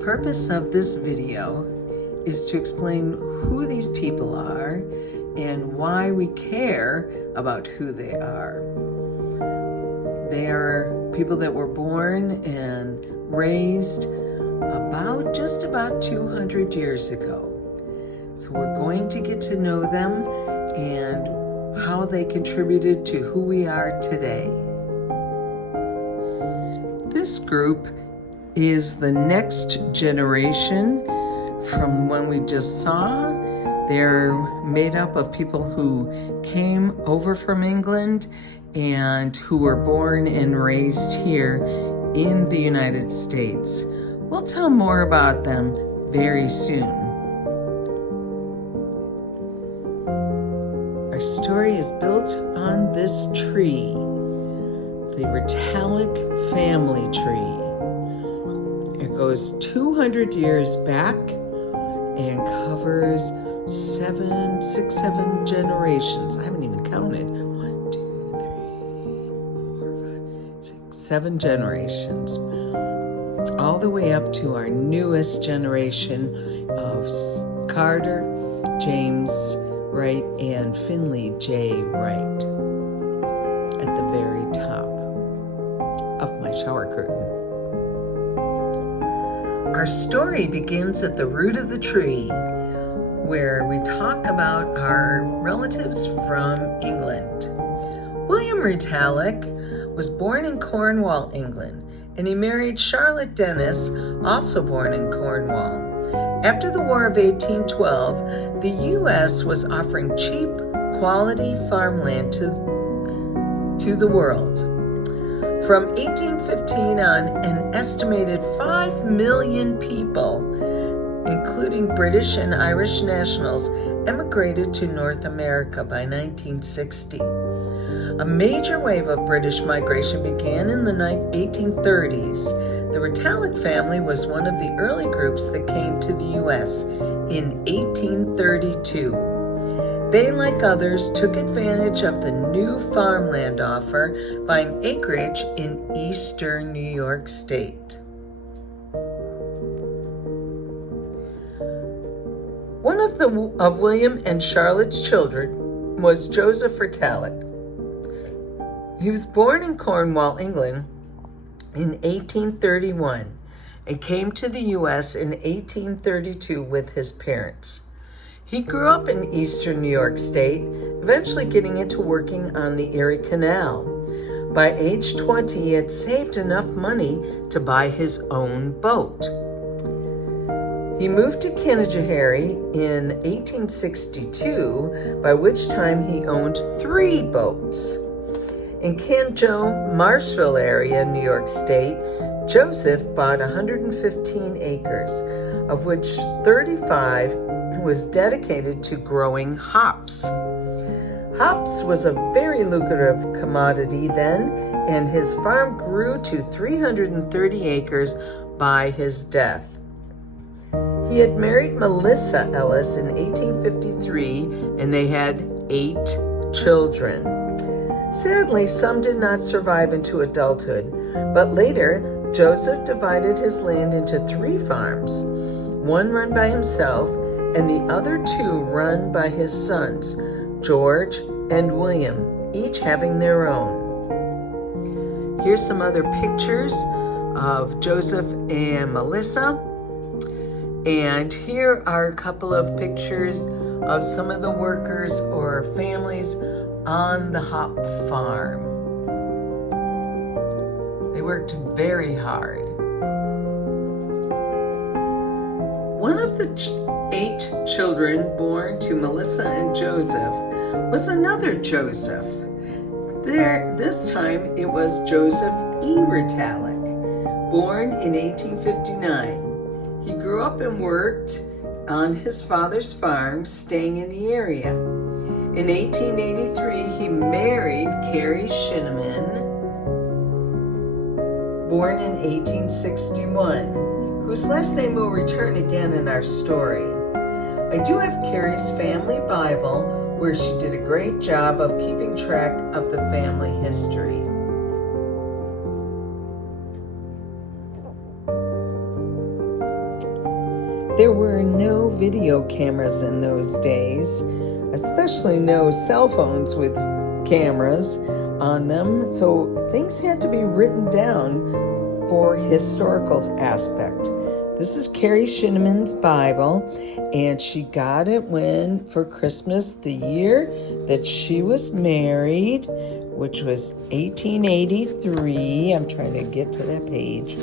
purpose of this video is to explain who these people are and why we care about who they are. They are people that were born and raised just about 200 years ago. So we're going to get to know them and how they contributed to who we are today. This group is the next generation from one we just saw. They're made up of people who came over from England and who were born and raised here in the United States. We'll tell more about them very soon. Our story is built on this tree, the Retallick family tree. It goes 200 years back and covers seven generations. I haven't even counted. 1, 2, 3, 4, 5, 6, 7 generations. All the way up to our newest generation of Carter, James Wright, and Finley J. Wright at the very top of my shower curtain. Our story begins at the root of the tree, where we talk about our relatives from England. William Retallick was born in Cornwall, England, and he married Charlotte Dennis, also born in Cornwall. After the War of 1812, the U.S. was offering cheap, quality farmland to the world. From 1815 on, an estimated 5 million people, including British and Irish nationals, emigrated to North America by 1960. A major wave of British migration began in the 1830s. The Retallick family was one of the early groups that came to the U.S. in 1832. They, like others, took advantage of the new farmland offer, buying acreage in eastern New York State. One of William and Charlotte's children was Joseph Retallick. He was born in Cornwall, England in 1831 and came to the U.S. in 1832 with his parents. He grew up in eastern New York State, eventually getting into working on the Erie Canal. By age 20, he had saved enough money to buy his own boat. He moved to Canajoharie in 1862, by which time he owned 3 boats. In Canjo, Marshville area, New York State, Joseph bought 115 acres, of which 35 was dedicated to growing hops. Hops was a very lucrative commodity then, and his farm grew to 330 acres by his death. He had married Melissa Ellis in 1853, and they had 8 children. Sadly, some did not survive into adulthood, but later, Joseph divided his land into 3 farms, one run by himself and the other 2 run by his sons, George and William, each having their own. Here's some other pictures of Joseph and Melissa, and here are a couple of pictures of some of the workers or families on the hop farm. They worked very hard. One of the 8 children born to Melissa and Joseph was another Joseph. This time it was Joseph E. Retallick, born in 1859. He grew up and worked on his father's farm, staying in the area. In 1883, he married Carrie Shinneman, born in 1861, whose last name will return again in our story. I do have Carrie's family Bible, where she did a great job of keeping track of the family history. There were no video cameras in those days, especially no cell phones with cameras on them, so things had to be written down for historical aspect. This is Carrie Shinneman's Bible, and she got it for Christmas the year that she was married, which was 1883. I'm trying to get to that page.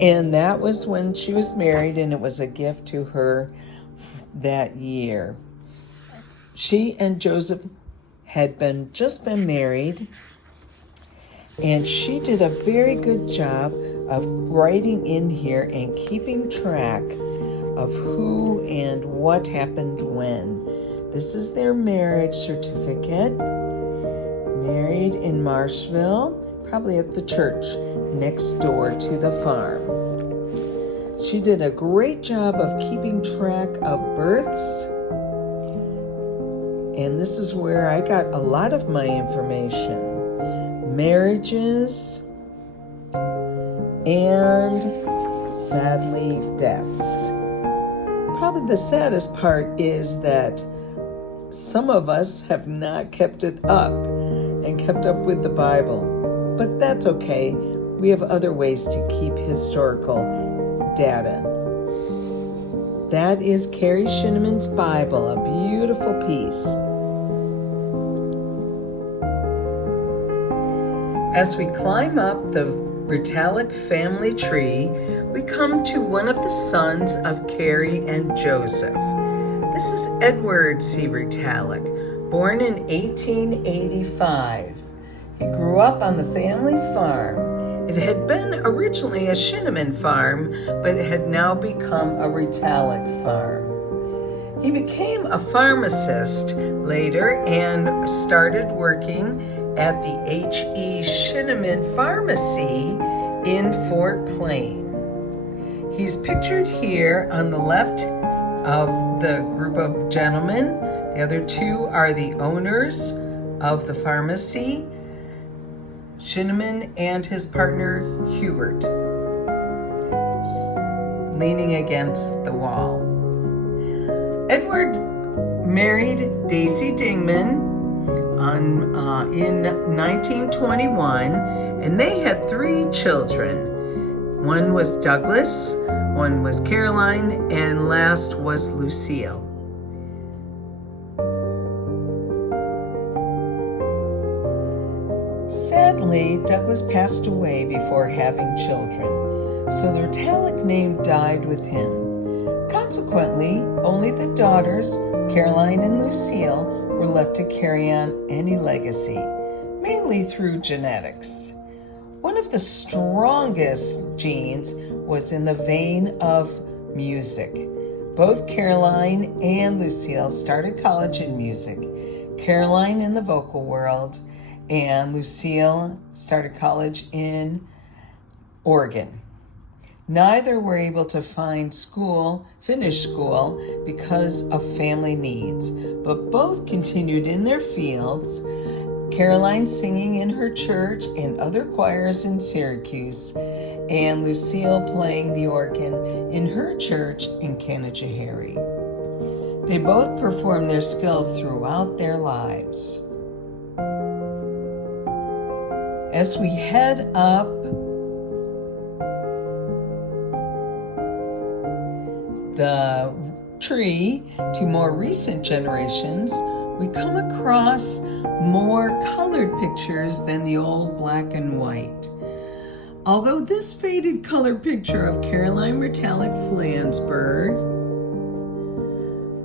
And that was when she was married, and it was a gift to her that year. She and Joseph had just been married, and she did a very good job of writing in here and keeping track of who and what happened when. This is their marriage certificate. Married in Marshville, probably at the church next door to the farm. She did a great job of keeping track of births, and this is where I got a lot of my information. Marriages, and sadly, deaths. Probably the saddest part is that some of us have not kept it up and kept up with the Bible. But that's okay. We have other ways to keep historical data. That is Carrie Shinneman's Bible, a beautiful piece. As we climb up the Retallick family tree, we come to one of the sons of Carrie and Joseph. This is Edward C. Retallick, born in 1885. He grew up on the family farm. It had been originally a Shinneman farm, but it had now become a Retallick farm. He became a pharmacist later and started working at the H.E. Shinneman Pharmacy in Fort Plain. He's pictured here on the left of the group of gentlemen. The other two are the owners of the pharmacy, Shinneman and his partner Hubert, leaning against the wall. Edward married Daisy Dingman in 1921, and they had 3 children. One was Douglas, one was Caroline, and last was Lucille. Sadly, Douglas passed away before having children, so the Retallick name died with him. Consequently, only the daughters, Caroline and Lucille, were left to carry on any legacy, mainly through genetics. One of the strongest genes was in the vein of music. Both Caroline and Lucille started college in music. Caroline in the vocal world, and Lucille started college in organ. Neither were able to finish school because of family needs, but both continued in their fields, Caroline singing in her church and other choirs in Syracuse, and Lucille playing the organ in her church in Canajoharie. They both performed their skills throughout their lives. As we head up the tree to more recent generations, we come across more colored pictures than the old black and white. Although this faded color picture of Caroline Retallick Flansburgh,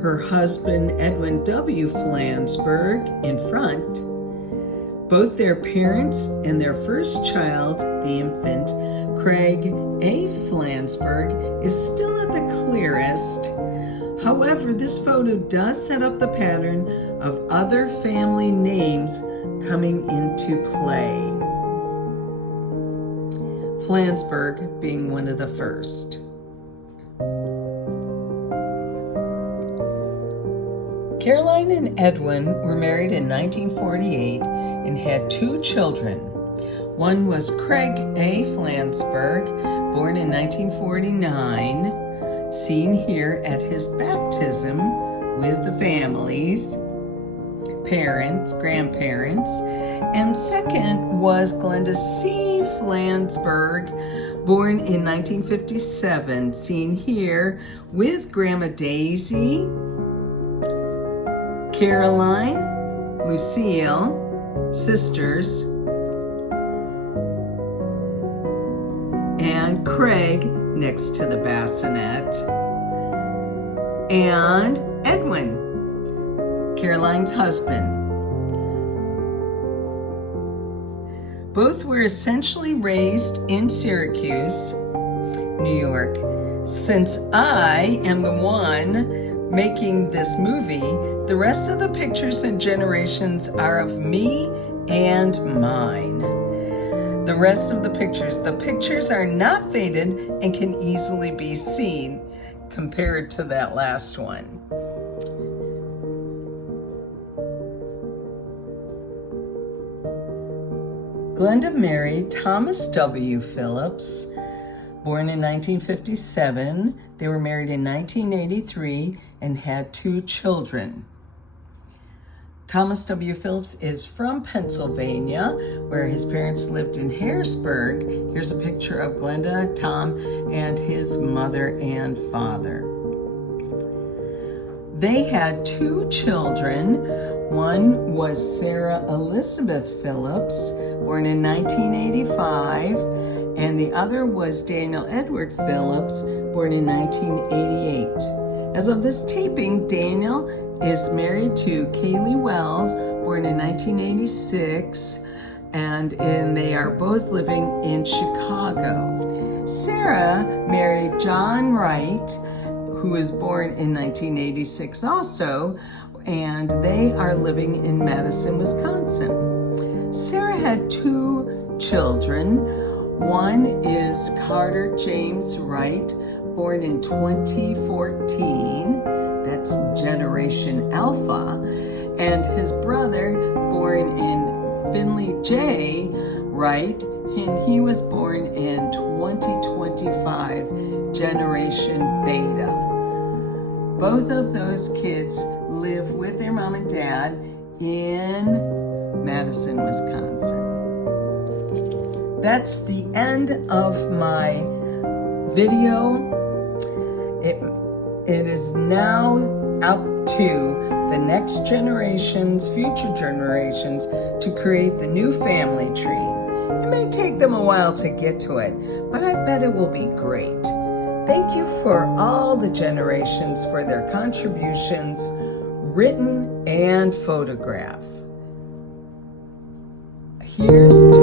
her husband Edwin W. Flansburgh in front, both their parents and their first child, the infant, Craig A. Flansburgh, is still at the clearest. However, this photo does set up the pattern of other family names coming into play, Flansburgh being one of the first. Caroline and Edwin were married in 1948 and had 2 children. One was Craig A. Flansburgh, born in 1949. seen here at his baptism with the families, parents, grandparents. And second was Glenda C. Flansburgh, born in 1957, seen here with Grandma Daisy, Caroline, Lucille, sisters, and Craig next to the bassinet, and Edwin, Caroline's husband. Both were essentially raised in Syracuse, New York. Since I am the one making this movie, the rest of the pictures and generations are of me and mine. The rest of the pictures are not faded and can easily be seen compared to that last one. Glenda married Thomas W. Phillips, born in 1957. They were married in 1983 and had 2 children. Thomas W. Phillips is from Pennsylvania, where his parents lived in Harrisburg. Here's a picture of Glenda, Tom, and his mother and father. They had 2 children. One was Sarah Elizabeth Phillips, born in 1985, and the other was Daniel Edward Phillips, born in 1988. As of this taping, Daniel is married to Kaylee Wells, born in 1986, and they are both living in Chicago. Sarah married John Wright, who was born in 1986 also, and they are living in Madison, Wisconsin. Sarah had 2 children. One is Carter James Wright, born in 2014. That's Generation Alpha. And his brother, born in Finley J. Wright, and he was born in 2025, Generation Beta. Both of those kids live with their mom and dad in Madison, Wisconsin. That's the end of my video. It is now up to the next generations, future generations, to create the new family tree. It may take them a while to get to it, but I bet it will be great. Thank you for all the generations for their contributions, written and photograph. Here's to